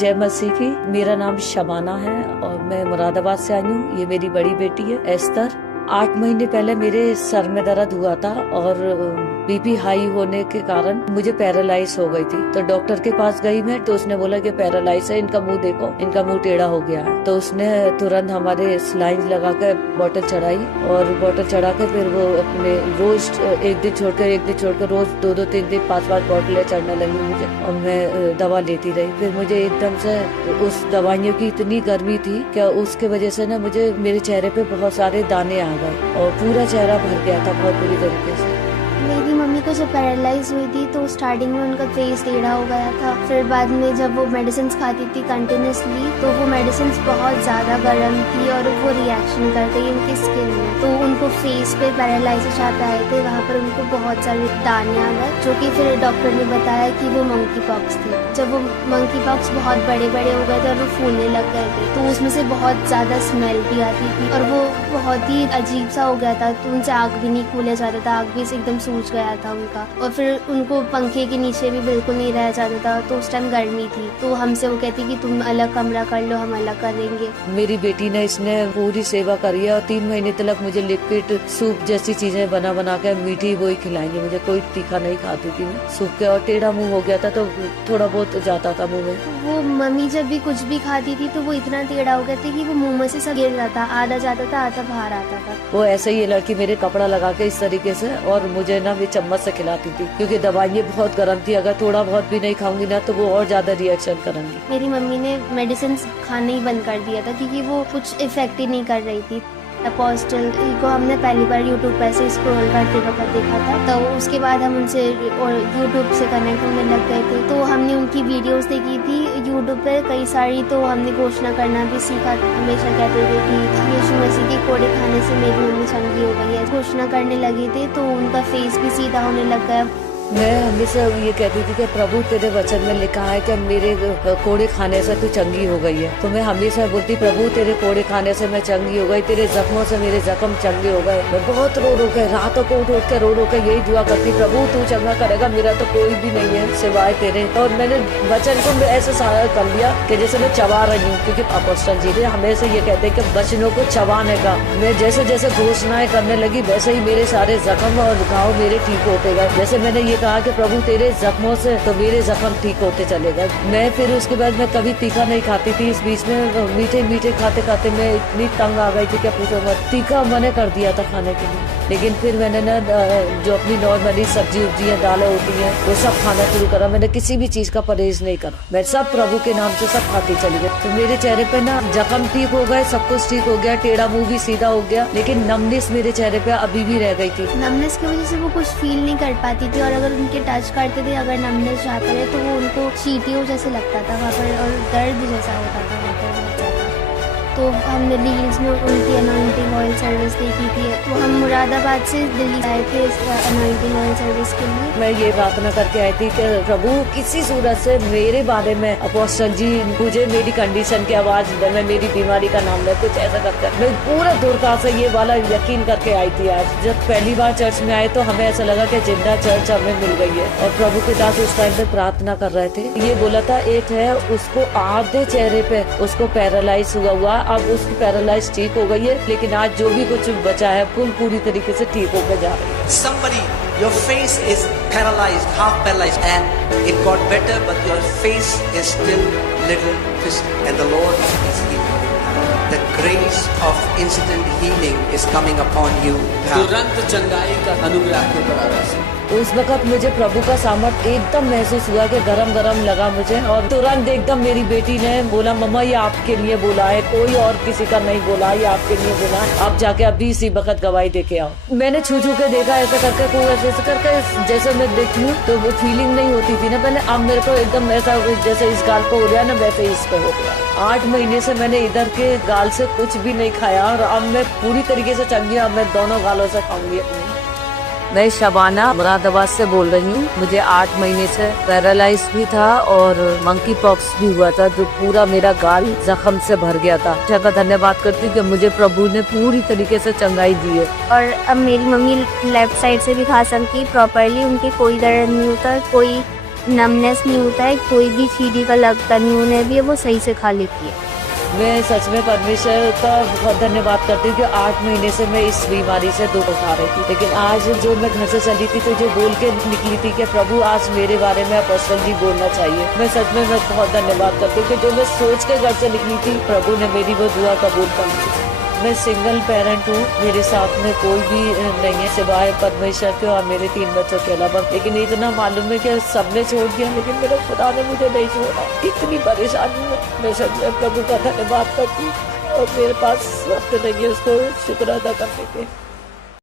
जय मसीह की। मेरा नाम शबाना है और मैं मुरादाबाद से आई हूँ। ये मेरी बड़ी बेटी है एस्तर। 8 महीने पहले मेरे सर में दर्द हुआ था और बीपी हाई होने के कारण मुझे पैरालाइज हो गई थी। तो डॉक्टर के पास गई मैं, तो उसने बोला कि पैरालाइज है, इनका मुंह देखो, इनका मुंह टेढ़ा हो गया है। तो उसने तुरंत हमारे स्लाइन लगा कर बोतल चढ़ाई और बोतल चढ़ा कर फिर वो अपने रोज एक दिन छोड़कर रोज 2-2, 3-3, 5-5 बोतलें चढ़ने लगी मुझे और मैं दवा लेती रही। फिर मुझे एकदम से उस दवाइयों की इतनी गर्मी थी कि उसके वजह से ना मुझे मेरे चेहरे पे बहुत सारे दाने आ गए और पूरा चेहरा भर गया था बहुत बुरी तरीके से। मेरी मम्मी को जब पैरालाइज हुई थी तो स्टार्टिंग में उनका फेस टेढ़ा हो गया था। फिर बाद में जब वो मेडिसिन खाती थी कंटिन्यूसली तो वो मेडिसिन बहुत ज़्यादा गर्म थी और वो रिएक्शन कर गई उनकी स्किन में। तो उनको फेस पे पैरालाइसिस आप आए थे, वहाँ पर उनको बहुत सारे दाने आ गए, जो कि फिर डॉक्टर ने बताया कि वो मंकी पॉक्स थी। जब वो मंकी पॉक्स बहुत बड़े बड़े हो गए थे और वो फूलने लग गए थे तो उसमें से बहुत ज़्यादा स्मेल भी आती थी और वो बहुत ही अजीब सा हो गया था। तो उनसे आग भी नहीं खोला जाता था, आग भी से एकदम सूज गया था उनका। और फिर उनको पंखे के नीचे भी बिल्कुल नहीं रह जाता था। तो उस टाइम गर्मी थी तो हमसे वो कहती कि तुम अलग कमरा कर लो, हम अलग करेंगे। मेरी बेटी ने इसने पूरी सेवा करी है और 3 महीने तक मुझे लिक्विड सूप जैसी चीजें बना के मीठी वही खिलाएंगे। मुझे कोई तीखा नहीं खाती थी मैं सूप के, और टेढ़ा मुंह हो गया था तो थोड़ा बहुत जाता था मुंह में। वो मम्मी जब भी कुछ भी खाती थी तो वो इतना टेढ़ा हो गया था कि वो मुंह में से सब गिर रहा था, आधा जाता था आधा बाहर आता था। वो ऐसे ही लड़की मेरे कपड़ा लगा के इस तरीके से और मुझे ना चम्मच से खिलाती थी क्योंकि दवाइयाँ बहुत गर्म थी। अगर थोड़ा बहुत भी नहीं खाऊंगी ना तो वो और ज्यादा रिएक्शन करेंगी। मेरी मम्मी ने मेडिसिन खाना ही बंद कर दिया था क्योंकि वो कुछ इफेक्ट ही नहीं कर रही थी। अपोस्टल को हमने पहली बार यूट्यूब पर से स्क्रॉल करते वक्त देखा था, तो उसके बाद हम उनसे और यूट्यूब से कनेक्ट होने लग गए थे। तो हमने उनकी वीडियोस देखी थी यूट्यूब पे कई सारी, तो हमने घोषणा करना भी सीखा। हमेशा कहते थे कि यीशु मसीह के कोड़े खाने से मेरी मम्मी चंगी हो गई है। घोषणा करने लगे थे तो उनका फेस भी सीधा होने लग गया। मैं हमेशा ये कहती थी कि प्रभु तेरे वचन में लिखा है कि मेरे कोड़े खाने से तू चंगी हो गई है। तो मैं हमेशा बोलती प्रभु तेरे कोड़े खाने से मैं चंगी हो गई, तेरे जख्मों से मेरे जख्म चंगे हो गए। मैं बहुत रो के रातों को उठ के रो के यही दुआ करती, प्रभु तू चंगा करेगा, मेरा तो कोई भी नहीं है सिवाय तेरे। और मैंने वचन को ऐसे सारा कर लिया कि जैसे मैं चबा रही हूँ, क्योंकि अपोस्टल जी ने हमेशा ये कहते हैं कि वचनों को चबाने का। मैं जैसे जैसे घोषणाएं करने लगी वैसे ही मेरे सारे जख्म और घाव मेरे ठीक होते गए। जैसे मैंने ये कहा कि प्रभु तेरे जख्मों से तो मेरे जख्म ठीक होते चले गए। मैं फिर उसके बाद मैं कभी तीखा नहीं खाती थी। इस बीच में मीठे खाते खाते मैं इतनी तंग आ गई थी कि पूछो मत। तीखा मैंने कर दिया था खाने के लिए, लेकिन फिर मैंने ना जो अपनी नॉर्मली सब्जी उब्जियाँ दालें होती हैं वो सब खाना शुरू करा। मैंने किसी भी चीज का परहेज नहीं करा, मैं सब प्रभु के नाम से सब खाती चली गई। तो मेरे चेहरे पे ना जख्म ठीक हो गए, सब कुछ ठीक हो गया, टेढ़ा मुंह भी सीधा हो गया, लेकिन नमनेस मेरे चेहरे पे अभी भी रह गई थी। नमनेस की वजह से वो कुछ फील नहीं कर पाती थी और अगर उनके टच करते थे, अगर नमनेस जहाँ पर है तो वो उनको चींटियों जैसे लगता था वहाँ पर और दर्द जैसा होता था वहाँ पर बहुत ज़्यादा। तो हमने रील्स में उनकी अनॉइंटिंग ऑयल सर्विस देखी थी। तो हम मुरादाबाद से दिल्ली आए थे अनॉइंटिंग ऑयल सर्विस के लिए। मैं ये प्रार्थना करके आई थी कि प्रभु किसी सूरत से मेरे बारे में अपोस्टल जी मुझे मेरी कंडीशन की आवाज दे, मैं मेरी बीमारी का नाम ले, कुछ ऐसा करके मैं पूरा दूरता से ये वाला यकीन करके आई थी। आज जब पहली बार चर्च में आए तो हमें ऐसा लगा कि जिंदा चर्च हमें मिल गई है। और प्रभु के दास उस टाइम पे प्रार्थना कर रहे थे। ये बोला था एक है उसको आधे चेहरे पे उसको पैरालाइज हुआ, अब उसकी पैरालाइज ठीक हो गई है, लेकिन आज जो भी कुछ बचा है पूरी तरीके से ठीक होकर जा रही है। Somebody, your face is paralyzed, half paralyzed, and it got better, but your face is still little twisted, and the Lord is healing. The grace of instant healing is coming upon you. तुरंत चंगाई का अनुग्रह आपके ऊपर आ रहा है। उस वक्त मुझे प्रभु का सामर्थ्य एकदम महसूस हुआ कि गरम लगा मुझे, और तुरंत एकदम मेरी बेटी ने बोला मम्मा ये आपके लिए बोला है, कोई और किसी का नहीं बोला, ये आपके लिए बोला है, आप जाके अभी इसी वक्त गवाही दे के आओ। मैंने छू के देखा ऐसा करके, कोई ऐसे करके जैसे मैं देखती हूँ तो वो फीलिंग नहीं होती थी ना पहले, अब मेरे को एकदम ऐसा जैसे इस गाल पे हो रहा है ना वैसे इस पे हो गया। 8 महीने से मैंने इधर के गाल से कुछ भी नहीं खाया और अब मैं पूरी तरीके से चंगी, अब मैं दोनों गालों से खाऊंगी। मैं शबाना मुरादाबाद से बोल रही हूँ। मुझे 8 महीने से पैरालाइज भी था और मंकी पॉक्स भी हुआ था, जो पूरा मेरा गाल जख्म से भर गया था। ज्यादा धन्यवाद करती हूँ कि मुझे प्रभु ने पूरी तरीके से चंगाई दी है। और अब मेरी मम्मी लेफ्ट साइड से भी खा सकती प्रॉपरली, उनकी कोई दर्द नहीं होता, कोई नमनेस नहीं होता है, कोई भी सीढ़ी का लगता नहीं, उन्हें भी वो सही से खा लेती है। मैं सच में परमेश्वर का बहुत धन्यवाद करती हूँ कि 8 महीने से मैं इस बीमारी से दुख उठा रही थी, लेकिन आज जो मैं घर से चली थी तो जो बोल के निकली थी कि प्रभु आज मेरे बारे में अपोस्टल जी बोलना चाहिए। मैं सच में मैं बहुत धन्यवाद करती हूँ कि जो मैं सोच के घर से निकली थी प्रभु ने मेरी वो दुआ कबूल कर ली। मैं सिंगल पेरेंट हूँ, मेरे साथ में कोई भी नहीं है सिवाय परमेश्वर के और मेरे 3 बच्चों के अलावा, लेकिन इतना मालूम है कि सबने छोड़ दिया लेकिन मेरे खुदा ने मुझे नहीं छोड़ा। इतनी परेशानी है, मैं सच में प्रभु का धन्यवाद करती हूँ और मेरे पास शब्द नहीं है उसको शुक्र अदा करने के।